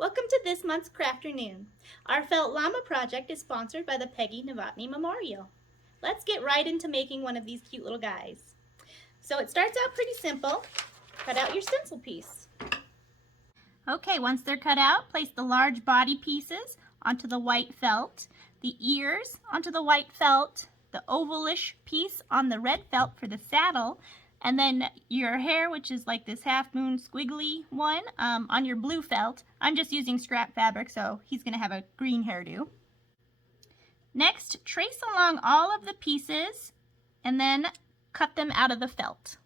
Welcome to this month's Crafternoon. Our felt llama project is sponsored by the Peggy Novotny Memorial. Let's get right into making one of these cute little guys. So it starts out pretty simple. Cut out your stencil piece. Okay, once they're cut out, place the large body pieces onto the white felt, the ears onto the white felt, the ovalish piece on the red felt for the saddle, and then your hair, which is like this half moon squiggly one, on your blue felt. I'm just using scrap fabric, so he's going to have a green hairdo. Next, trace along all of the pieces and then cut them out of the felt.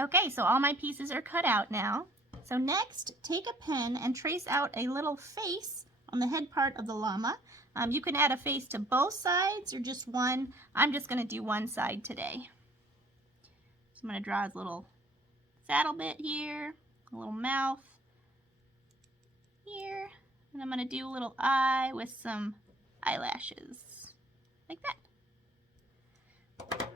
Okay, so all my pieces are cut out now. So next, take a pen and trace out a little face on the head part of the llama. You can add a face to both sides or just one. I'm just going to do one side today. So I'm going to draw his little saddle bit here, a little mouth here, and I'm going to do a little eye with some eyelashes, like that.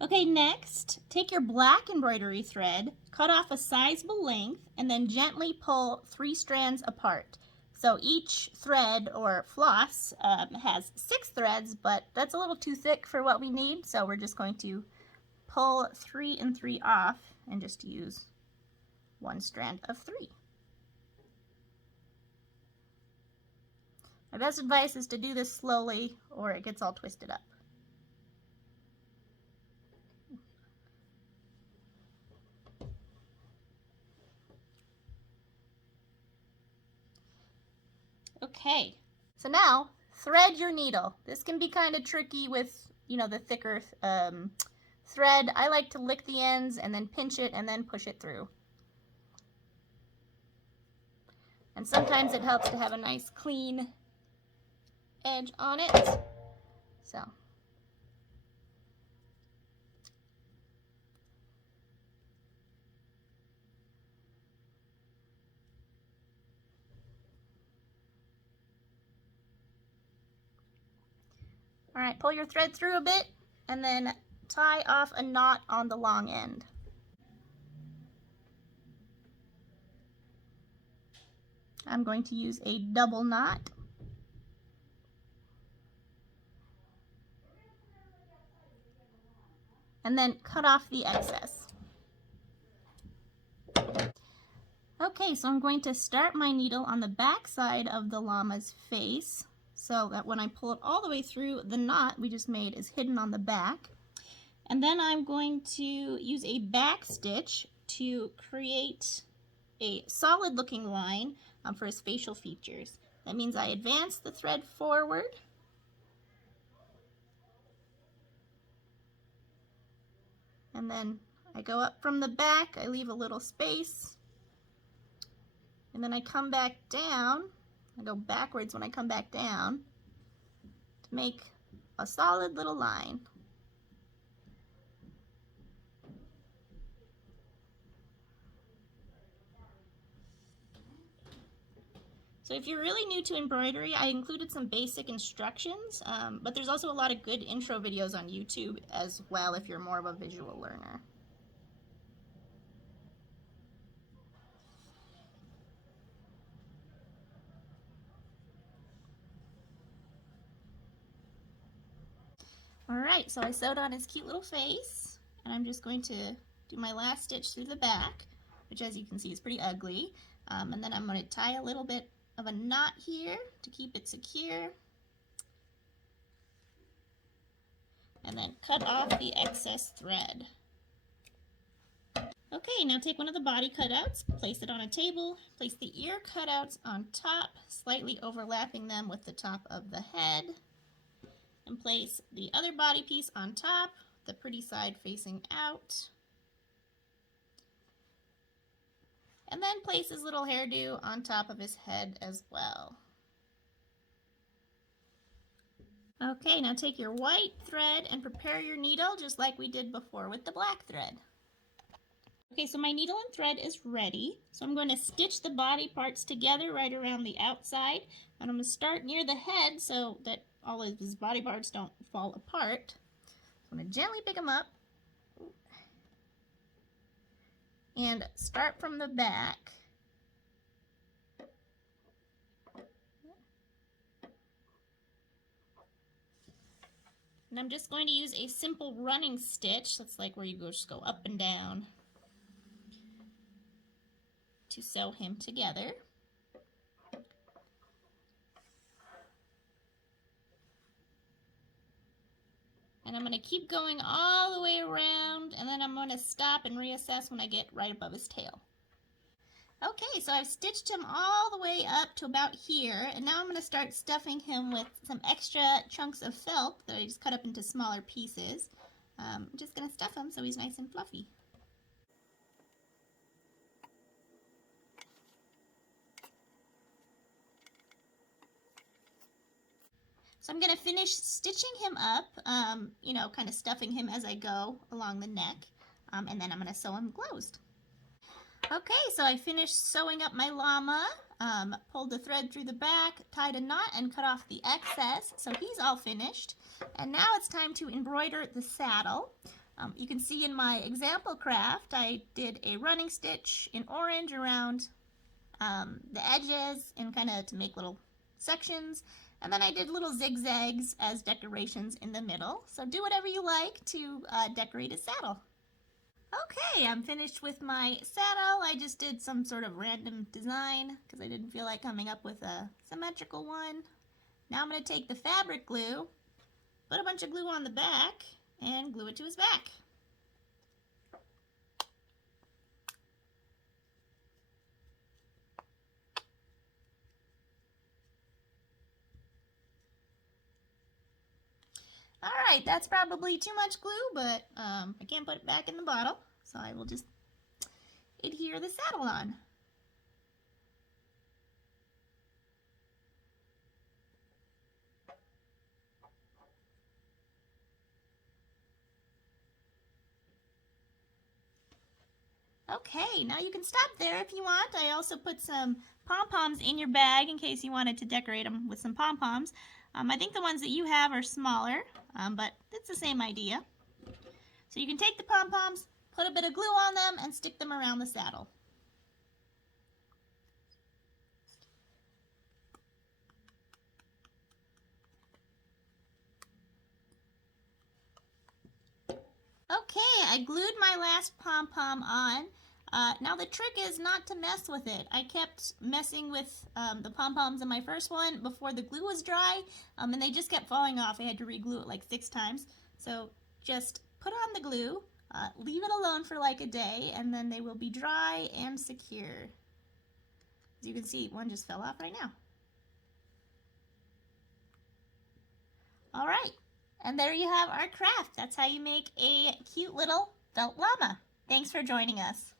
Okay, next, take your black embroidery thread, cut off a sizable length, and then gently pull 3 strands apart. So each thread or floss has 6 threads, but that's a little too thick for what we need, so we're just going to pull 3 and 3 off and just use 1 strand of 3. My best advice is to do this slowly or it gets all twisted up. Okay, so now thread your needle. This can be kind of tricky with, the thicker thread. I like to lick the ends and then pinch it and then push it through. And sometimes it helps to have a nice clean edge on it. So. All right, pull your thread through a bit and then tie off a knot on the long end. I'm going to use a double knot. And then cut off the excess. Okay, so I'm going to start my needle on the back side of the llama's face so that when I pull it all the way through, the knot we just made is hidden on the back. And then I'm going to use a back stitch to create a solid looking line for his facial features. That means I advance the thread forward and then I go up from the back, I leave a little space, and then I come back down. I go backwards when I come back down to make a solid little line. So if you're really new to embroidery, I included some basic instructions, but there's also a lot of good intro videos on YouTube as well if you're more of a visual learner. Alright, so I sewed on his cute little face, and I'm just going to do my last stitch through the back, which as you can see is pretty ugly, and then I'm going to tie a little bit of a knot here to keep it secure, and then cut off the excess thread. Okay, now take one of the body cutouts, place it on a table, place the ear cutouts on top, slightly overlapping them with the top of the head, and place the other body piece on top, the pretty side facing out. And then place his little hairdo on top of his head as well. Okay, now take your white thread and prepare your needle just like we did before with the black thread. Okay, so my needle and thread is ready. So I'm going to stitch the body parts together right around the outside. And I'm going to start near the head so that all of his body parts don't fall apart. So I'm going to gently pick them up and start from the back And I'm just going to use a simple running stitch. That's like where you just go up and down to sew him together. And I'm going to keep going all the way around, and then I'm going to stop and reassess when I get right above his tail. Okay, so I've stitched him all the way up to about here, and now I'm going to start stuffing him with some extra chunks of felt that I just cut up into smaller pieces. I'm just going to stuff him so he's nice and fluffy. So I'm going to finish stitching him up, you know, kind of stuffing him as I go along the neck, and then I'm going to sew him closed. Okay, so I finished sewing up my llama, pulled the thread through the back, tied a knot, and cut off the excess, so he's all finished. And now it's time to embroider the saddle. You can see in my example craft, I did a running stitch in orange around the edges and kind of to make little sections. And then I did little zigzags as decorations in the middle. So do whatever you like to decorate a saddle. Okay, I'm finished with my saddle. I just did some sort of random design because I didn't feel like coming up with a symmetrical one. Now I'm going to take the fabric glue, put a bunch of glue on the back, and glue it to his back. Alright, that's probably too much glue, but I can't put it back in the bottle, so I will just adhere the saddle on. Okay, now you can stop there if you want. I also put some pom-poms in your bag in case you wanted to decorate them with some pom-poms. I think the ones that you have are smaller, but it's the same idea. So you can take the pom-poms, put a bit of glue on them, and stick them around the saddle. Okay, I glued my last pom-pom on. Now the trick is not to mess with it. I kept messing with the pom-poms in my first one before the glue was dry, and they just kept falling off. I had to re-glue it like 6 times. So just put on the glue, leave it alone for like a day, and then they will be dry and secure. As you can see, one just fell off right now. All right, and there you have our craft. That's how you make a cute little felt llama. Thanks for joining us.